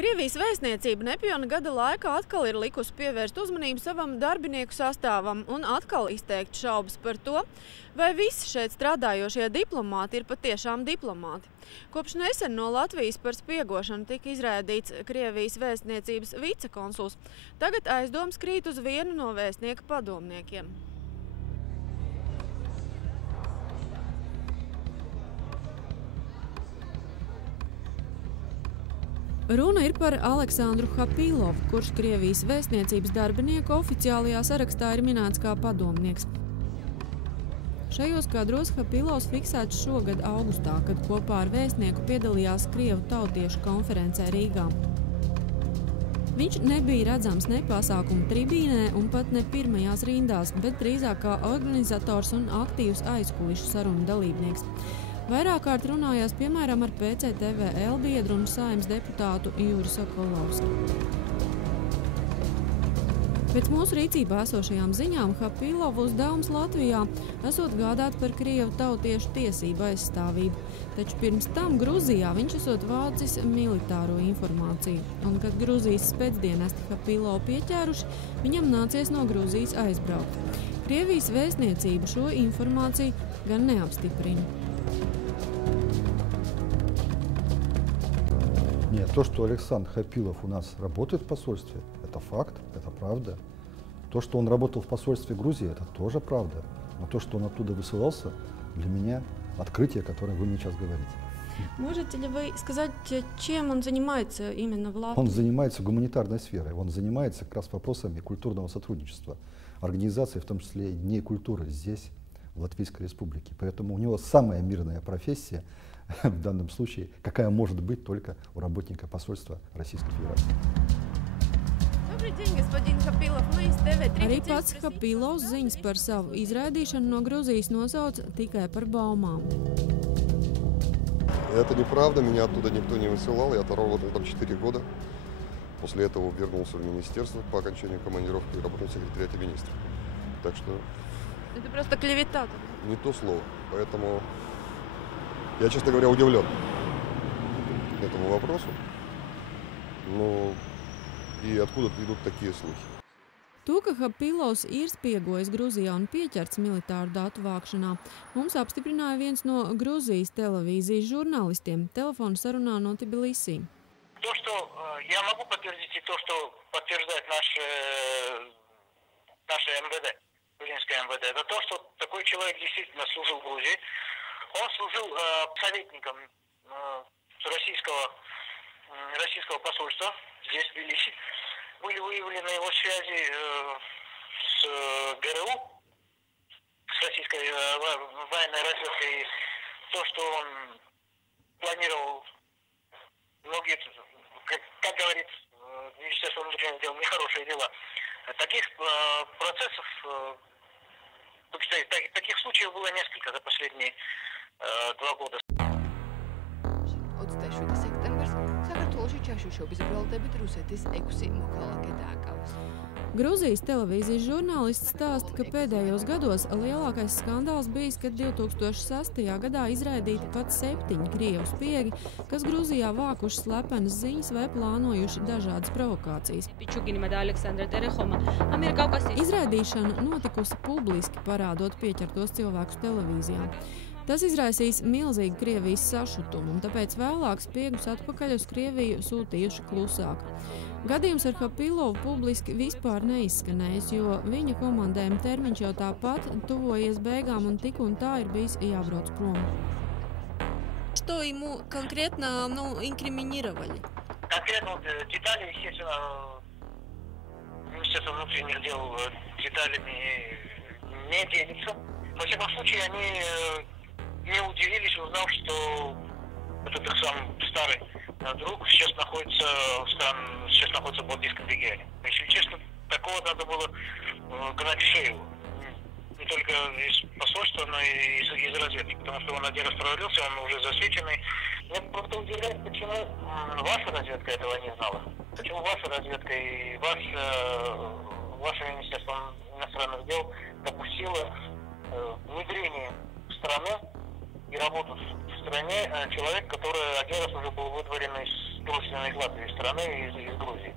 Krievijas vēstniecība nepilna gada laikā atkal ir likusi pievērst uzmanību savam darbinieku sastāvam un atkal izteikt šaubas par to, vai visi šeit strādājošie diplomāti ir patiešām diplomāti. Kopš nesen no Latvijas par spiegošanu tika izrādīts Krievijas vēstniecības vicekonsuls. Tagad aizdoms krīt uz vienu no vēstnieka padomniekiem. Runa ir par Aleksandru Hapilovu, kurš Krievijas vēstniecības darbinieku oficiālajā sarakstā ir minēts kā padomnieks. Šajos kadros Hapilovs fiksēts šogad augustā, kad kopā ar vēstnieku piedalījās Krievu tautiešu konferencē Rīgā. Viņš nebija redzams ne pasākumu tribīnē un pat ne pirmajās rindās, bet drīzāk kā organizators un aktīvs aizkulišu sarunu dalībnieks. Vairāk kārt runājās, piemēram, ar PCTVL biedru un Saeimas deputātu Juri Sokolovski. Pēc mūsu rīcībā esošajām ziņām Hapilovu uzdevums Latvijā esot gādāt par Krievu tautiešu tiesību aizstāvību, taču pirms tam Gruzijā viņš esot vācis militāro informāciju, un kad Gruzijas spēcdienesti Hapilovu pieķēruši, viņam nācies no Gruzijas aizbraukt. Krievijas vēstniecība šo informāciju gan neapstiprina. Нет, то, что Александр Хапилов у нас работает в посольстве, это факт, это правда. То, что он работал в посольстве Грузии, это тоже правда. Но то, что он оттуда высылался, для меня открытие, которое вы мне сейчас говорите. Можете ли вы сказать, чем он занимается именно в Латвии? Он занимается гуманитарной сферой, он занимается как раз вопросами культурного сотрудничества, организации, в том числе и Дней культуры здесь, в Латвийской Республике. Поэтому у него самая мирная профессия в данном случае, какая может быть только у работника посольства Российской Федерации. Добрый день, господин Хапилов. Мы из ТВ3. Arī pats Hapilovs ziņas par savu izraidīšanu no Gruzijas nosauc tikai par baumām. Это неправда, меня оттуда никто не высылал, я работал там 4 года. После этого вернулся в министерство по окончанию командировки и работал в секретариате министра. Так что... Это просто клевета. Не то слово, поэтому... Я, честно говоря, удивлен этому вопросу. Ну, и откуда идут такие слухи? To, ka Hapilovs ir spiegojis Gruzijā un pieķerts militāru datu vākšanā, mums apstiprināja viens no Gruzijas televīzijas žurnālistiem telefonu sarunā no Tbilisī. То, что я могу подтвердить, и то, что подтверждает наше МВД, грузинское МВД, это то, что такой человек действительно служил в Грузии. Он служил советником российского посольства здесь, в Тбилиси. Были выявлены его связи с ГРУ, с российской военной разведкой. То, что он планировал многие, как говорит Министерство внутренних дел, нехорошие дела. Таких процессов, таких случаев было несколько за последние 2 года. Gruzijas televīzijas žurnālists stāsta, ka pēdējos gados lielākais skandāls bijis, kad 2006. gadā izraidīti pat 7 Krievu spiegi, kas Gruzijā vākuši slepenas ziņas vai plānojuši dažādas provokācijas. Izraidīšana notikusi publiski, parādot pieķertos cilvēkus televīzijā. Tas izraisīs milzīgu Krievijas sašutumu, un tāpēc vēlāk spiegus atpakaļ uz Krieviju sūtījuši klusāk. Gadījums ar Hapilovu publiski vispār neizskanējis, jo viņa komandējuma termiņš jau tāpat tuvojies beigām un tik un tā ir bijis jābrauc prom. Что ему конкретно, инкриминировали? Конкретно детали, естественно, Министерство внутренних дел деталями не делится. Во всяком случае, они не удивились, узнав, что этот их сам старый друг сейчас находится в Балтийском регионе. Если честно, такого надо было гнать в шею. Не только из посольства, но и из разведки, потому что он один раз провалился, он уже засвеченный. Меня просто удивляет, почему ваша разведка этого не знала. Почему ваша разведка и ваше Министерство иностранных дел допустило внедрение в страну и работу в стране человек, который один раз уже был выдворен из родственной из Латвии страны, из Грузии.